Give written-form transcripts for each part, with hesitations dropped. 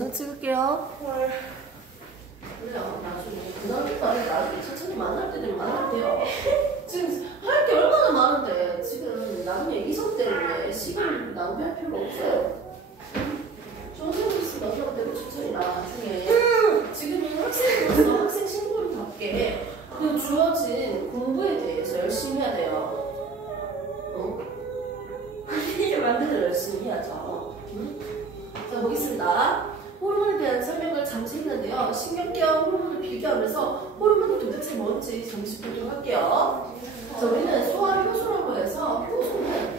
영상 찍을게요. 헐. 그래요. 나중에 그날부터 아니 나중에 천천히 만날 때 되면 만날게요. 지금 할 게 얼마나 많은데 지금 나중에 이성 때문에 시간 낭비할 필요가 없어요. 정신이 있으면 어려가 되고 천천히 나중에 지금은 학생으로서 학생 신분답게 그 주어진 공부에 대해서 열심히 해야 돼요. 이게 만들어 열심히 해야죠. 자 보겠습니다. 호르몬에 대한 설명을 잠시 했는데요. 신경계와 호르몬을 비교하면서 호르몬이 도대체 뭔지 잠시 보도록 할게요. 자, 우리는 소화 효소라고 해서 효소는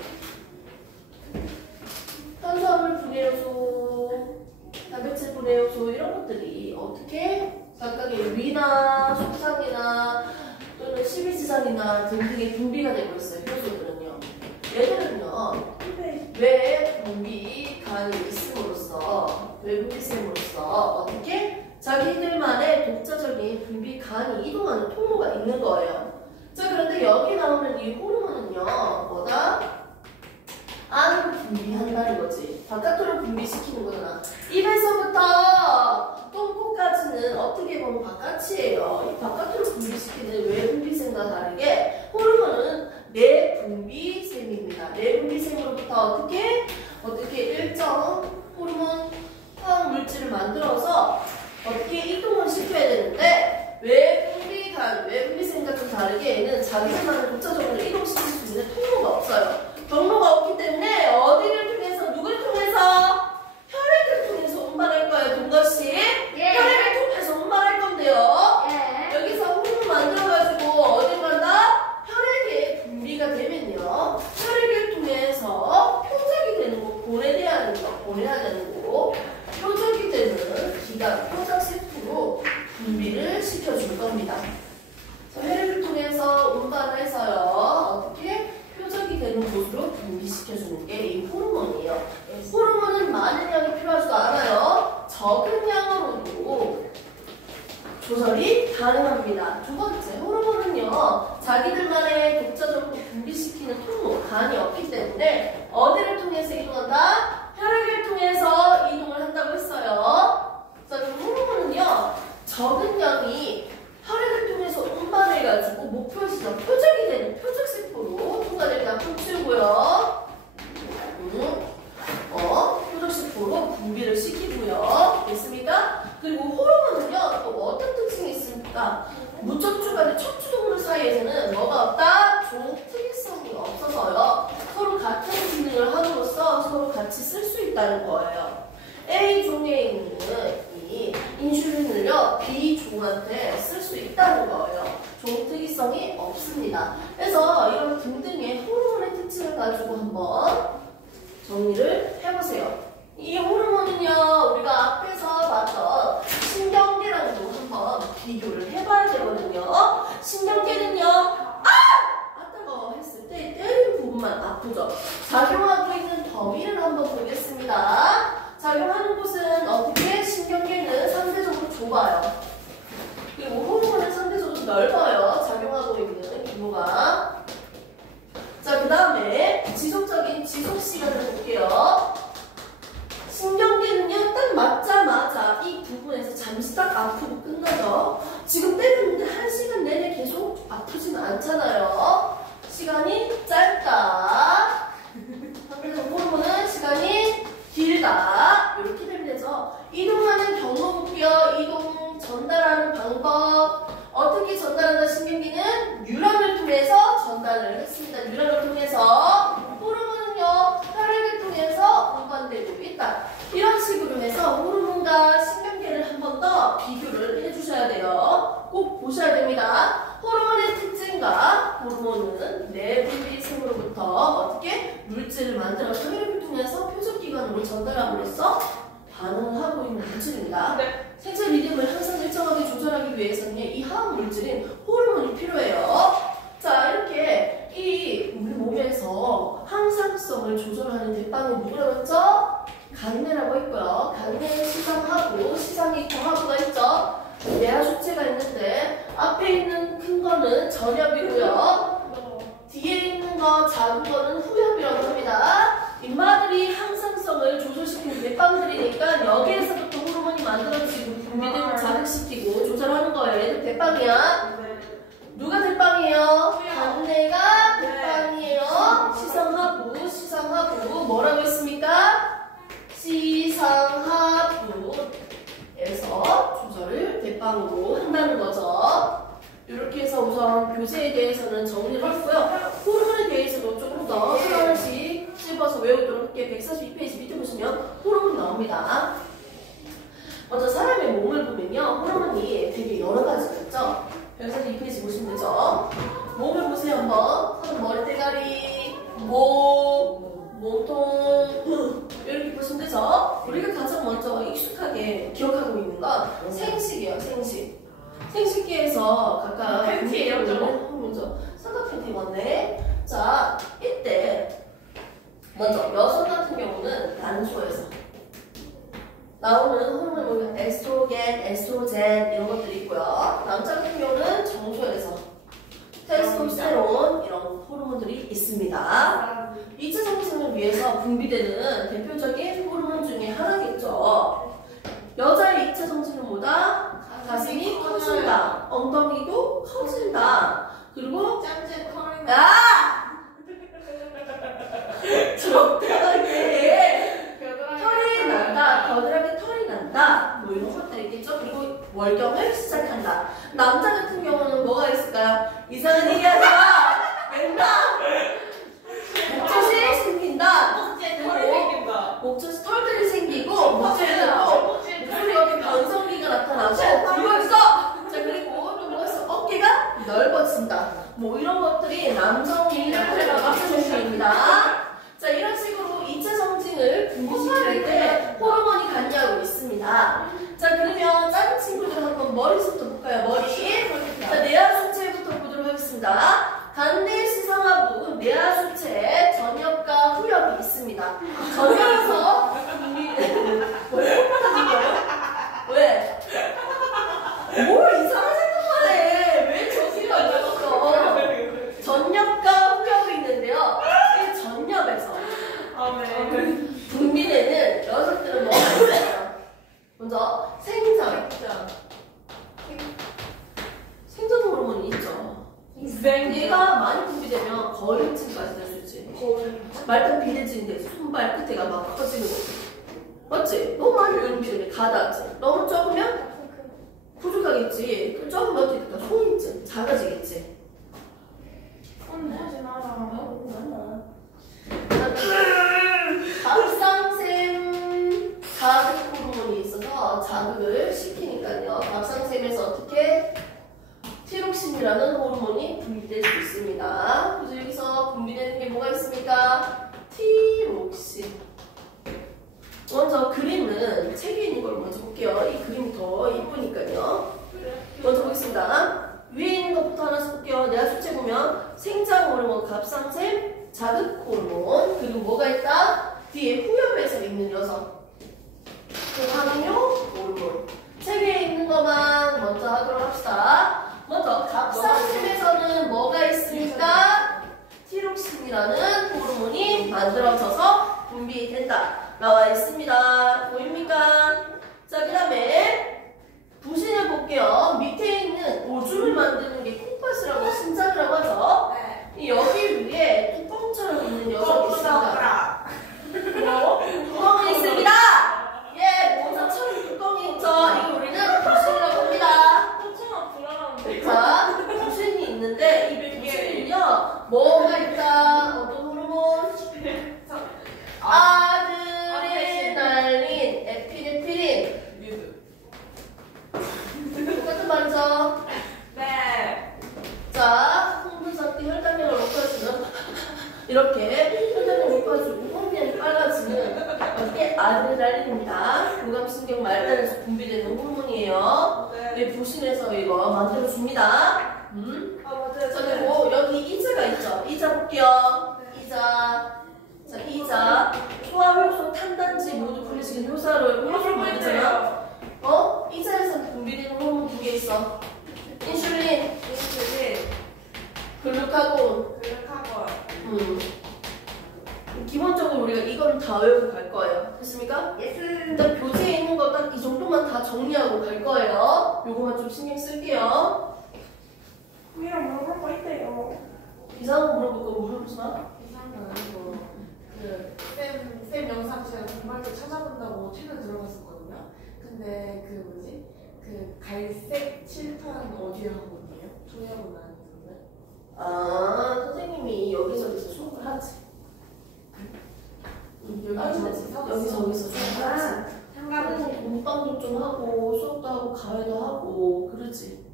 탄수화물 분해 요소, 단백질 분해 요소 이런 것들이 어떻게 각각의 위나 속상이나 또는 십이지장이나 등등의 분비가 되고 있어요. 효소들은요. 얘들은요. 뇌 분비 간이 있음으로써 외분비샘으로써 어떻게 자기들만의 독자적인 분비 간이 이동하는 통로가 있는 거예요. 자 그런데 여기 나오는 이 호르몬은요 뭐다? 안으로 분비한다는 거지. 바깥으로 분비시키는 거잖아. 입에서부터 똥꼬까지는 어떻게 보면 바깥이에요. 이 바깥으로 분비시키는 외분비샘과 다르게 호르몬은 내분비샘입니다. 내분비샘으로부터 어떻게 일정 호르몬 화학 물질을 만들어서 어떻게 이동을 시켜야 되는데 외분비샘과 좀 다르게 얘는 자기들만의 독자적으로 이동시킬 수 있는 통로가 없어요. 경로가 없기 때문에 어디를 통해서 누굴 통해서 혈액을 통해서 운반할 거예요. 동거씨 혈액을 통해서 운반할 건데요. 여기서 호르몬 만들어가지고 어디 간다? 혈액에 분비가 되면요. 혈액을 통해서 표적이 되는 거 보내야 되는 거 표적이 되는 기관 표적세포로 분비를 시켜줄 겁니다. 혈액을 통해서 운반해서요. 어떻게 표적이 되는 곳으로 분비시켜주는 게 이 호르몬이에요. 호르몬은 많은 양이 필요하지도 않아요. 적은 양으로도 조절이 가능합니다. 두 번째, 호르몬은요, 자기들만의 독자적으로 분비시키는 통로, 간이 없기 때문에 어디를 통해서 이동한다? 혈액을 통해서 이동을 한다고 했어요. 자, 그럼 호르몬은요, 적은 양이 혈액을 통해서 운반해가지고 목표지점, 표적이 되는 표적세포로 통과되는 약품 치우고요. 표적세포로 분비를 시키고요. 됐습니까? 그리고 호르몬은요, 또 어떤 특징이 있습니까? 무척추 간의 척추동물 사이에서는 뭐가 없다? 종특이성이 없어서요. 서로 같은 기능을 함으로써 서로 같이 쓸 수 있다는 거예요. A종에 있는 이 인슐린을요, B종한테 쓸 수 있다는 거예요. 종특이성이 없습니다. 그래서 이런 등등의 호르몬의 특징을 가지고 한번 정리를 해보세요. 이 호르몬은요, 우리가 앞에서 봤던 신경계랑도 한번 비교를 해봐야 되거든요. 신경계는요, 뜨거워 했을 때 때린 부분만 아프죠. 작용하고 있는 범위를 한번 보겠습니다. 작용하는 곳은 어떻게? 신경계는 상대적으로 좁아요. 그리고 호르몬은 상대적으로 넓어요. 작용하고 있는 규모가. 자, 그 다음에 지속적인 지속시간을 볼게요. 신경계는요, 딱 맞자마자 이 부분에서 잠시 딱 아프고 끝나죠. 지금 때렸는데 1시간 내내 계속 아프지는 않잖아요. 시간이 짧다. 한편으로 호르몬은 시간이 길다. 이렇게 되면 되죠. 이동하는 경로 볼게요. 이동, 전달하는 방법. 어떻게 전달한다? 신경계는 뉴런을 통해서 전달을 했습니다. 뉴런을 통해서. 호르몬은요, 혈액을 통해서 운반되고 있다. 이런 식으로 해서 호르몬과 신경계를 한 번 더 비교를 해주셔야 돼요. 꼭 보셔야 됩니다. 호르몬의 특징과 호르몬은 내분비샘으로부터 어떻게 물질을 만들어서 혈액을 통해서 표적기관으로 전달함으로써 반응을 하고 있는 물질입니다. 네. 생체 리듬을 항상 일정하게 조절하기 위해서는 이 화학 물질인 호르몬이 필요해요. 자, 이렇게 이 우리 몸에서 항상성을 조절하는 대빵이 누구라고 했죠? 간내라고 했고요. 간내는 시장하고, 시장이 경하부가 있죠. 내하수체가 있는데 앞에 있는 큰 거는 전엽이고요. 뒤에 있는 거 작은 거는 후엽이라고 합니다. 인마들이 항상성을 조절시키는 대빵들이니까 여기에서부터 대빵이야? 누가 대빵이에요? 단내가 대빵이에요. 시상하부 뭐라고 했습니까? 시상하부에서 조절을 대빵으로 한다는 거죠. 이렇게 해서 우선 교재에 대해서는 정리를 했고요. 호르몬에 대해서도 조금 더 하나씩 찝어서 외우도록 할게요. 142페이지 밑에 보시면 호르몬 나옵니다. 먼저 사람의 몸을 보면요. 호르몬이 되게 여러 가지가 있죠. 142페이지 보시면 되죠. 몸을 보세요 한번. 손, 머리, 대가리, 몸통 이렇게 보시면 되죠. 우리가 가장 먼저 익숙하게 기억하고 있는 건 생식이에요. 생식기에서 각각 팬티예요, 저거? 먼저 삼각 팬티 맞네. 자, 이때 먼저 여성 같은 경우는 난소에서 나오는 호르몬 에스트로겐, 에스트로젠 이런 것들이 있고요. 남자 같은 경우는 정소에서 테스토스테론 이런 호르몬들이 있습니다. 이차 성징을 위해서 분비되는 대표적인 호르몬 중에 하나겠죠. 여자의 2차 성징은 뭐다? 가슴이 커진다. 엉덩이도 커진다. 그리고 짠짠 털이 적당하게 털이 난다. 겨드랑이 털이 난다. 뭐 이런 것들이 있겠죠. 그리고 월경을 시작한다. 남자 같은 경우는 뭐가 있을까요? 이상한 얘기 하지 마. 맨날 목젖이 생긴다. 목젖이 털들이 생기고 목젖에도 목소리 여기 변성기가 나타나고 그거 있어. 자 그리고 또 뭐가 있어? 어깨가 넓어진다. 뭐 이런 것들이 남성이 나타나는 현상입니다. 자 이런 식으로 2차 성징을 분비시킬 때 호르몬이 관여하고 있습니다. 자 그러면 작은 친구들 한번 머리부터 볼까요? 머리. 자 내하수체부터 보도록 하겠습니다. 단내 시상하부 내하수체에 전엽과 후엽이 있습니다. 전엽에서 왜 콧바닥인 거예요? 왜? 뭘 이상한 생각만 해. 왜 저기가 있었어? 전엽과 후엽이 있는데요. 이 전엽에서 분비되는 녀석들은 뭐가 있어요? 먼저 생장 호르몬이 있죠. 얘가 많이 분비되면 거인증까지 될 수 있지. 말단 비대증인데 손발 끝에가 막 커지는 거 맞지? 너무 많이 분비되면 가다증. 너무 적으면 부족하겠지. 그럼 적으면 어떻게 될까? 소인증 작아지겠지. 밥상샘 자극 호르몬이 있어서 자극을 시키니까요. 밥상샘에서 어떻게 티록신이라는 호르몬이 분비될 수 있습니다. 그래서 여기서 분비되는 게 뭐가 있습니까? 티록신. 먼저 그림은 책에 있는 걸 먼저 볼게요. 이 그림이 더 이쁘니까요. 먼저 보겠습니다. 위에 있는 것부터 하나씩 볼게요. 내가 수채 보면 생장 호르몬, 갑상샘, 자극 호르몬, 그리고 뭐가 있다? 뒤에 후엽에서 있는 녀석. 항뇨 호르몬. 책에 있는 것만 먼저 하도록 합시다. 먼저 갑상샘에서는 뭐가 있습니까? 티록신이라는 호르몬이 만들어져서 분비된다. 나와 있습니다. 보입니까? 자, 그 다음에 부신을 볼게요. 밑에 있는 오줌을 만드는 게 콩팥이라고 신장이라고 하죠. 이 여기 위에 뚜껑처럼 있는 녀석이 있습니다. 뚜껑이 있습니다. 예, 모자처럼 뚜껑이 있죠. 이거 우리는 부신이라고 합니다. 자, 부신이 있는데 이 부신은요 뭐가 있다? 어떤 호르몬? 아드레날린, 에피네프린. 똑같은 말이죠? 네. 자, 흥분 상태 혈당량을 높여주는 이렇게 혈당량을 높여주고 호르몬이 빨라지는 이게 아드레날린입니다. 교감신경 말단에서 분비되는 호르몬이에요. 네, 부신에서 이거 만들어줍니다. 자, 그리고 여기 이자가 있죠? 이자 볼게요. 이자. 자, 이자. 소화효소, 탄단지 모두 분리시키는 효소를 만들잖아. 이자에서 분비되는 호르몬 두 개 있어. 인슐린, 글루카곤. 기본적으로 우리가 이거는 다 외우고 갈 거예요. 됐습니까? 일단 교재에 있는 거 딱 이 정도만 다 다 정리하고 갈 거예요. 요거만 좀 신경 쓸게요. 위랑 물어볼 거 있대요. 이상한 거 물어볼 거 물어보지 마. 이상한 건 아니고 쌤 영상 제가 공부할 때 찾아본다고 채널 들어갔었거든요. 근데 그 뭐지? 그 갈색 칠판 어디에 하거든요? 조회하고 나왔는데. 아, 선생님이 여기저기서 수업을 하지. 여기저기서 수업을 하지. 상관없이. 공부방도 좀 하고 수업도 하고 가회도 하고 그러지.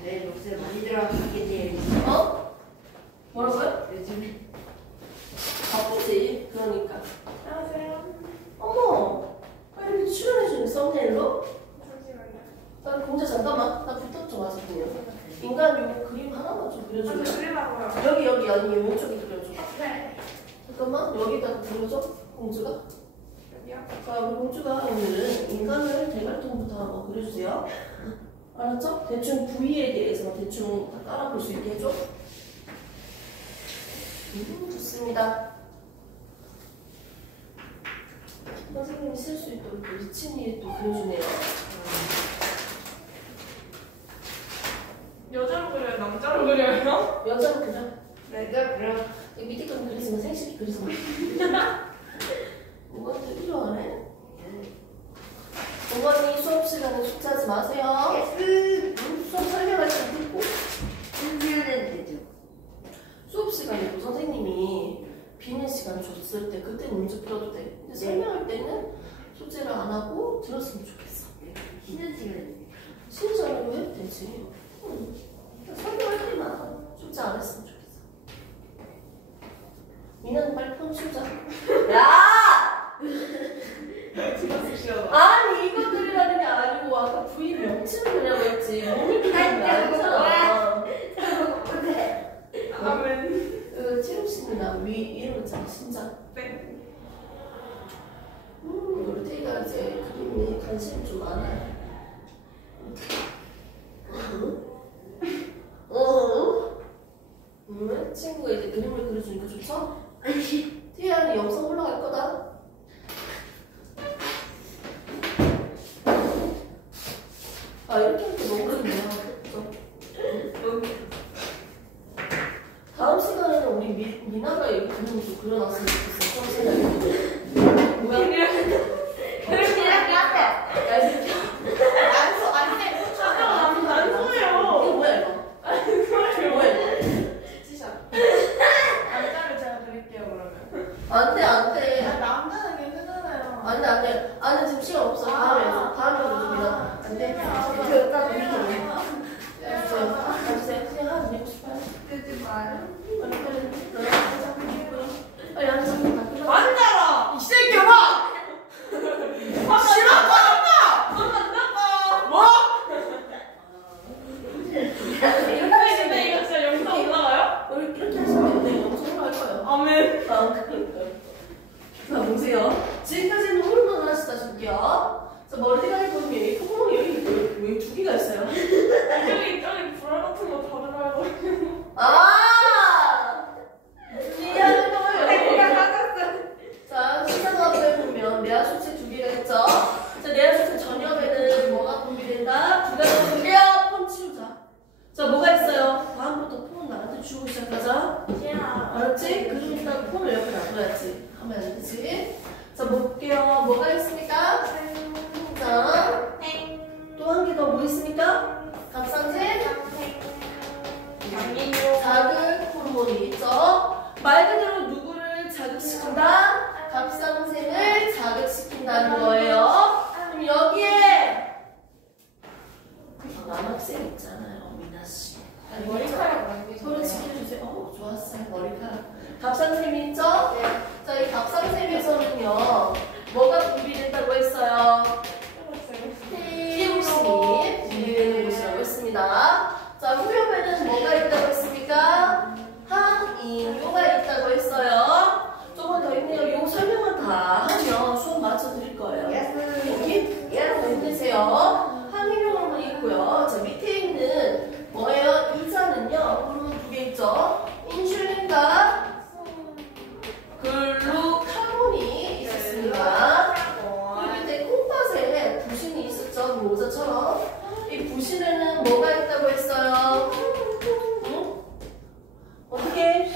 그래, 녹색 많이 들어가겠네. 어? 뭐라고요? 요즘에. 바쁘지. 그러니까. 안녕하세요. 어머, 왜 이렇게 출연해주는 썸네일로? 잠시만요. 나 공자 잠깐만. 나 부탁 좀 하세요. 인간 요 그림 하나만 좀 그려줄래? 그리려고요. 여기 아니 왼쪽에 그려줘. 네. 잠깐만 여기다가 그려줘. 공주가. 여기요? 자, 우리 공주가 오늘은 인간을 대갈통부터 한번 그려주세요. 알았죠? 대충 부위에 대해서 대충 다 깔아볼 수 있게 해줘. 좋습니다. 선생님이 쓸 수 있도록 리치니 또 그려주네요. 여자로 그려요? 남자로 그려요? 여자로 그려. 내가 그럼 여기 밑에 건 그리지만 생식이 그리지 마. 이것도 필요하네. 어머니 수업 시간에 숙제하지 마세요. 수업 설명할 때 듣고. 준비하는 되죠. 수업 시간에도 선생님이 비는 시간 줬을 때 그때 문제 풀어도 돼. 근데 설명할 때는 숙제를 안 하고 들었으면 좋겠어. 쉬는 시간에. 쉬는 시간에도 해도 되지. 설명할 때만 숙제 안 했으면 좋겠어. 미나는 빨리 폰 치우자. 야! 아니 이거 그리라는 게 아니고 아까 부인 명칭을 그리라고 했지. 몸을 그리는 게 아니잖아. 아멘. 그 체육신이나 위 이런 거 있잖아. 심장. 네. 우리 태희가 이제 그림에 관심이 좀 많아요. 친구가 이제 그림을 그려주니까 좋죠? 태희야, 영상 올라갈 거다. 아, 이렇게 하니까 너무 좋네요. 다음 시간에는 우리 미나가 여기 그림을 좀 그려놨으면 좋겠어. 처음 생각이. 뭐야? 야, 이 새끼야. 이거 뭐야, 이거? 뭐야, 이거? 남자를 제가 그릴게요 그러면. 안 돼, 안 돼. 남자는 괜찮잖아요. 안 돼, 안 돼. 안 돼, 지금 시간 없어. 다음에 가서 미나. 안 돼. 저 여기다 그릴게요. 가주세요. 그냥 하나 드리고 싶어요. 그지 마요. 빨리, 빨리 앉아. 다 끝났어. 앉아라. 이 새끼야. 싫어. 뭐? 근데 이거 진짜 영상 올라가요? 우리 이렇게 하시면 되는데 영상으로 할 거예요. 아멘. 자, 보세요. 지금까지는 호르몬 하나씩 다시 볼게요. 자, 머리가 해보면 여기 콧구멍이 여기 두 개가 있어요. 저기 불알 같은 거 다 들어가고. 아! 이해하는 거예요. 맞았어. 자, 시사과학을 보면 내화 수치 두 개가 있죠. 자, 내화 수치 전염에는 뭐가 분비된다? 두 가지 분비야. 폰 치우자. 자, 뭐가 있어요? 다음부터 폰 나한테 주고 시작하자. 알았지? 그럼 일단 폰을 옆에 놔둬야지. 하면 안 되지. 자, 볼게요. 뭐가 있습니까? 자, 또 한 개 더 뭐 있습니까? 갑상샘, 자극 호르몬이 있죠. 말 그대로 누구를 자극시킨다? 갑상샘을 자극시킨다는 거예요. 그럼 여기에 남학생 있잖아요, 미나 씨. 머리카락 말고 소리 지켜주세요. 좋았어요. 머리카락. 갑상샘이 있죠? 네. 자, 이 갑상샘에서는요, 뭐가 분비된다고 했어요? 피부신이 분비되는 곳이라고 했습니다. 자, 후렴에는 뭐가 있다고 했습니까? 항인효가 있다고 했어요. 조금 더 있네요. 요 설명을 다 하면 수업 맞춰드릴 거예요. 여기 힘내세요. 항인효 호르몬이 있고요. 자, 밑에 있는 뭐예요? 이자는요, 호르몬 두 개 있죠? 인슐린과 글루카곤이 있었습니다. 있죠? 모자처럼. 이 부실에는 뭐가 있다고 했어요? 응? 어떻게?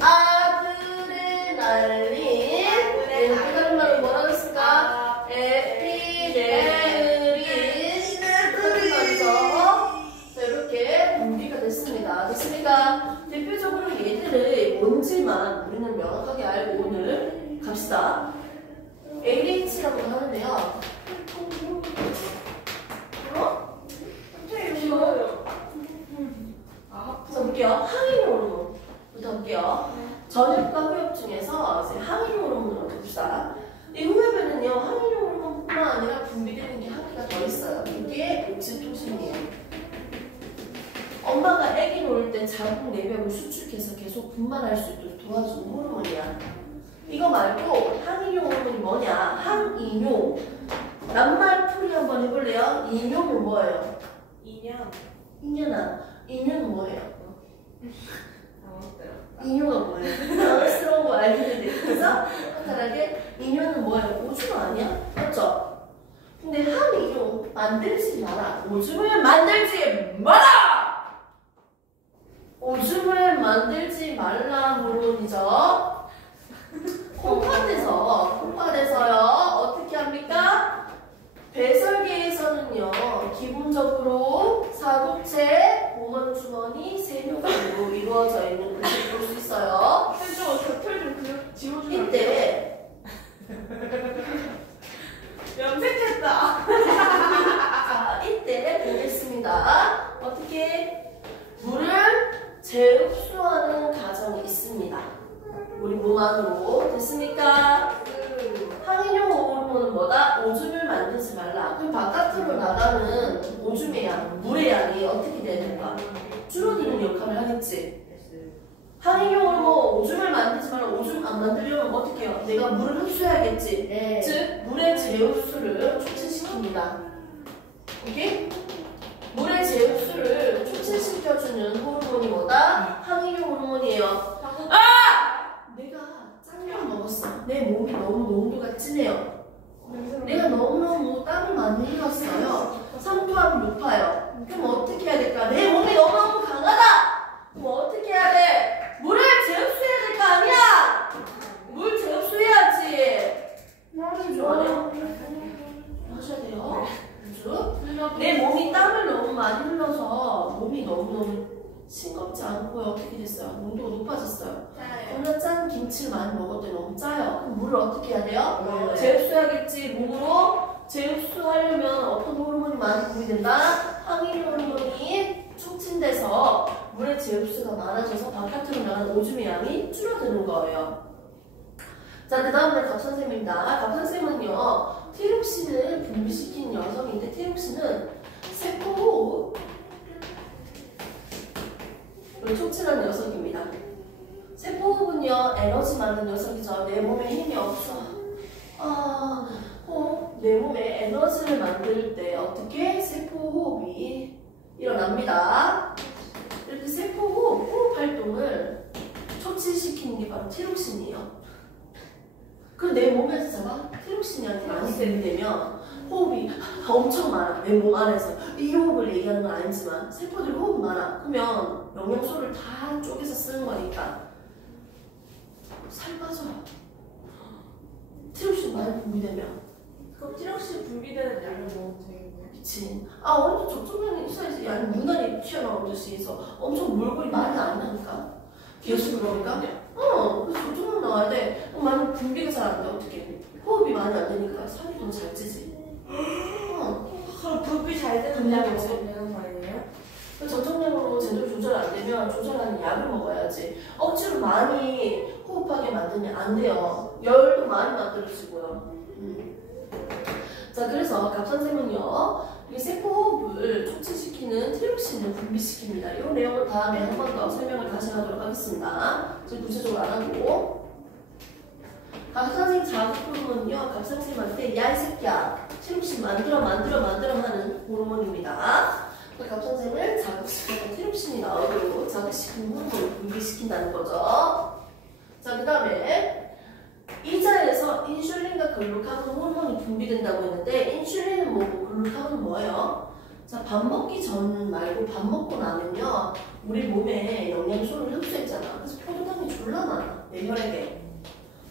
아드레날린. 그 다른 말은 뭐라고 했을까? 에피네프린. 자, 이렇게 분비가 됐습니다. 됐습니까? 대표적으로 얘들의 뭔지만 우리는 명확하게 알고 오늘 갑시다. ADH라고 하는데요. 자, 볼게요. 항인 호르몬부터 볼게요. 전엽과 후엽 중에서 이제 항인 호르몬을 봅시다. 이 후엽에는요, 항인 호르몬뿐만 아니라 분비되는 게 한 개가 더 있어요. 이게 옥시토신이에요. 엄마가 아기 놓을 때 자궁 내벽을 수축해서 계속 분만할 수 있도록 도와주는 호르몬이야. 이거 말고 항인용 호르몬이 뭐냐? 항인용. 낱말풀이 한번 해볼래요? 인용은 뭐예요? 인연아. 인연은 뭐예요? 인효가 뭐예요? 당황스러운 거 알겠는데. 그래서 간단하게 인효는 뭐예요? 오줌 아니야? 맞죠? 근데 항인효 만들지 마라. 오줌을 만들지 마라! 오줌을 만들지 말라 호르몬이죠. 콩팥에서요. 어떻게 합니까? 배설계에서는요. 기본적으로 사국체, 보먼주머니, 세뇨관으로 이루어져 있는 것을 볼 수 있어요. 이때 염색했다. 자, 이때 보겠습니다. 어떻게 물을 재흡수하는 과정이 있습니다. 우리 몸 안으로. 됐습니까? 항인용 호르몬은 뭐다? 오줌을 만들지 말라. 그럼 바깥으로 나가는 오줌의 양, 물의 양이 어떻게 되는가? 줄어드는 역할을 하겠지. 항인용 호르몬 오줌을 만들지 말라. 오줌 안 만들려면 어떻게 해요? 내가 물을 흡수해야겠지. 네. 즉 물의 재흡수를 촉진시킵니다. 오케이? 물의 재흡수를 촉진시켜주는 호르몬이 뭐다? 항인용 호르몬이에요. 내가 짠걸 먹었어. 내 몸이 너무 농도가 진해요. 내가 너무너무 땀을 많이 흘렸어요. 삼투압이 높아요. 그럼 어떻게 해야 될까? 내 몸이 너무너무 강하다! 그럼 어떻게 해야 돼? 물을 재흡수해야 될 거 아니야? 물 재흡수해야지. 말을 좋아해요. 하셔야 돼요. 내 몸이 땀을 너무 많이 흘러서 몸이 너무너무 싱겁지 않고 어떻게 됐어요? 농도가 높아졌어요. 오늘 짠 김치를 많이 먹었더니 너무 짜요. 그럼 물을 어떻게 해야 돼요? 재흡수해야겠지. 몸으로 재흡수하려면 어떤 호르몬이 많이 분비된다? 항인 호르몬이 촉진돼서 물의 재흡수가 많아져서 바깥으로 나가는 오줌의 양이 줄어드는 거예요. 자, 그 다음에 갑선생님입니다. 갑선생님은요, 티록신을 분비시키는 여성인데, 티록신은 세포호흡을 촉진하는 녀석입니다. 세포호흡은요, 에너지 많은 녀석이죠. 내 몸에 힘이 없어. 내 몸에 에너지를 만들 때 어떻게 세포호흡이 일어납니다. 이렇게 세포호흡, 호흡 활동을 촉진시키는 게 바로 티록신이에요. 그럼 내 몸에서 티록신이 많이 분비되면 호흡이 엄청 많아. 내 몸 안에서. 이 호흡을 얘기하는 건 아니지만 세포들이 호흡 많아. 그러면 영양소를 다 쪼개서 쓰는 거니까 살 빠져요. 티록신 많이 분비되면. 그럼 티록신 분비되는 약을 먹으면 되겠네요. 그치. 완전 적정량이 있어야지. 아니, 문화리 튀어나오듯이 해서 엄청 몰골이 많이 안 나니까. 계속 그러니까. 그래서 적정량 나와야 돼. 많이 분비가 잘 안 돼. 어떻게. 호흡이 많이 안 되니까 살이 더 잘 찌지. 그럼 분비 잘 되는 약을 먹으면 되는 거 아니에요? 적정량으로 제대로 조절 안 되면 조절하는 약을 먹어야지. 억지로 많이 호흡하게 만들면 안 돼요. 열도 많이 만들어지고요. 자, 그래서 갑선생은요, 이 세포호흡을 촉진시키는 티록신을 분비시킵니다. 이 내용을 다음에 한 번 더 설명을 다시 하도록 하겠습니다. 지금 구체적으로 안 하고. 갑선생 자극 호르몬은요, 갑선생한테 야, 이 새끼야, 티록신 만들어 하는 호르몬입니다. 갑선생을 자극시키는 티록신이 나오도록 자극시키는 호르몬을 분비시킨다는 거죠. 자, 그 다음에 이 자리에서 인슐린과 글루카곤 호르몬이 분비된다고 했는데 인슐린은 뭐고 글루카곤은 뭐예요? 자, 밥 먹기 전 말고 밥 먹고 나면요 우리 몸에 영양소를 흡수했잖아. 그래서 포도당이 졸라 많아 내 혈액에.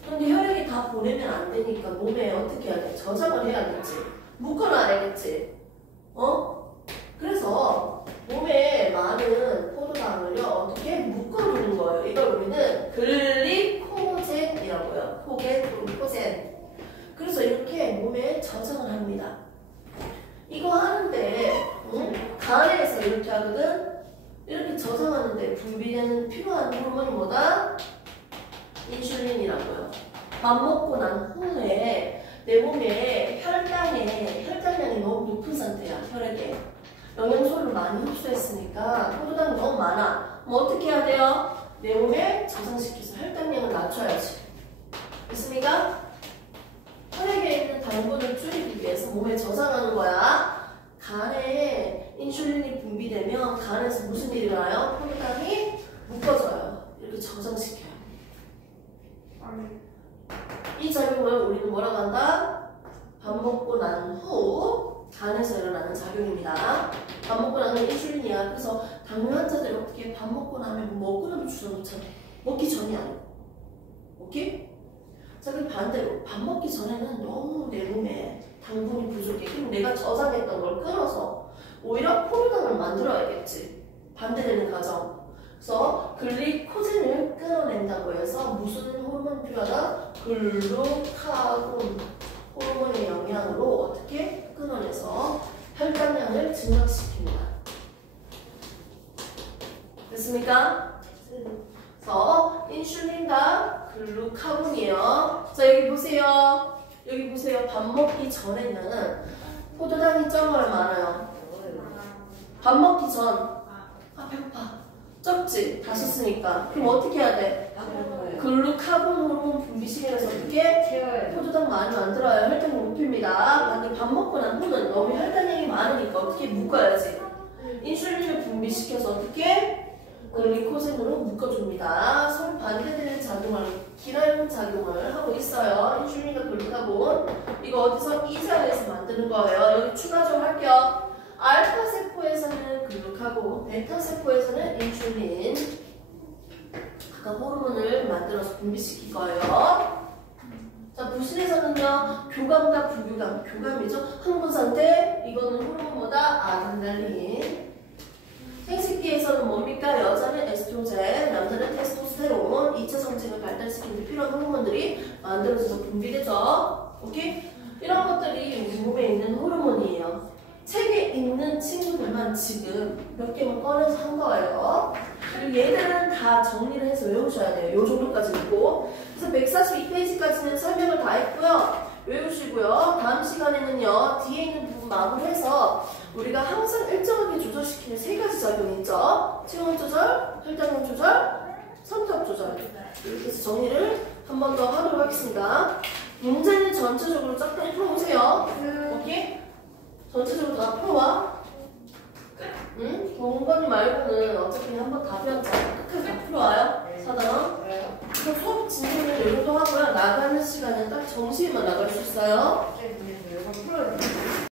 근데 혈액이 다 보내면 안 되니까 몸에 어떻게 해야 돼? 저장을 해야겠지. 묶어놔야겠지. 그래서 몸에 많은 포도당을요 어떻게 묶어두는 거예요. 이걸 우리는 글리코젠이라고요. 글리코젠. 그래서 이렇게 몸에 저장을 합니다. 이거 하는데 간에서 이렇게 하거든. 이렇게 저장하는데 분비되는 필요한 호르몬이 뭐다? 인슐린이라고요. 밥 먹고 난 후에 내 몸에 혈당량이 너무 높은 상태야. 혈액에 영양소를 많이 흡수했으니까 포도당이 너무 많아. 뭐 어떻게 해야 돼요? 내 몸에 저장시켜서 혈당량을 낮춰야지. 됐습니까? 혈액에 있는 당분을 줄이기 위해서 몸에 저장하는 거야. 간에 인슐린이 분비되면 간에서 무슨 일이 일어나요? 포도당이 묶어져요. 이렇게 저장시켜요. 이 작용을 우리는 뭐라고 한다? 밥 먹고 난 후 간에서 일어나는 작용입니다. 밥 먹고 나면 인슐린이야. 그래서 당뇨 환자들이 어떻게 밥 먹고 나면 먹고 나면 주저놓잖아. 먹기 전이 아니고. 오케이? 자, 그럼 반대로 밥 먹기 전에는 너무 내 몸에 당분이 부족해. 그럼 내가 저장했던 걸 끊어서 오히려 포도당을 만들어야겠지. 반대되는 과정. 그래서 글리코젠을 끊어낸다고 해서 무슨 호르몬이 필요하다? 글루카곤 호르몬의 영향으로 어떻게 끊어내서 혈당량을 증가시킵니다. 됐습니까? 그래서 인슐린과 글루카곤이에요. 자, 여기 보세요. 여기 보세요. 밥 먹기 전에는 포도당이 적어요, 많아요? 밥 먹기 전. 아, 배고파. 적지? 다 씻으니까. 그럼 어떻게 해야 돼? 글루카곤 호르몬 분비시키면서 어떻게? 포도당 많이 만들어야 혈당이 높입니다. 만약에 밥 먹고 난 후는 너무 혈당량이 많으니까 어떻게 묶어야지? 인슐린을 분비시켜서 어떻게? 글리코젠으로 묶어줍니다. 서로 반대되는 작용을, 기라는 작용을 하고 있어요. 인슐린과 글루카곤. 이거 어디서? 이 자리에서 만드는 거예요. 여기 추가 좀 할게요. 알파 세포에서는 글루카곤, 베타 세포에서는 인슐린. 각각 호르몬을 만들어서 분비시킬 거예요. 자, 부신에서는요, 교감과 부교감, 교감이죠. 흥분 상태, 이거는 호르몬보다 아드레날린. 생식기에서는 뭡니까? 여자는 에스트로겐, 남자는 테스토스테론, 2차 성징을 발달시키는 데 필요한 호르몬들이 만들어져서 분비되죠. 오케이? 이런 것들이 우리 몸에 있는 호르몬이에요. 책에 있는 친구들만 지금 몇 개만 꺼내서 한 거예요. 그리고 얘들은 다 정리를 해서 외우셔야 돼요. 요 정도까지 있고. 그래서 142페이지까지는 설명을 다 했고요. 외우시고요. 다음 시간에는요. 뒤에 있는 부분 마무리해서 우리가 항상 일정하게 조절시키는 세 가지 작용이 있죠. 체온 조절, 혈당량 조절, 성격 조절. 이렇게 해서 정리를 한 번 더 하도록 하겠습니다. 문제는 전체적으로 쫙 다 풀어보세요. 오케이? 전체적으로 다 풀어와. 응? 공부하지 말고는 어차피 한 번 다 배웠잖아. 끝까지 다 풀어와요. 사단원. 그래서 수업 진행을 이 정도 하고요. 나가는 시간은 딱 정시에만 나갈 수 있어요. 풀어야 돼.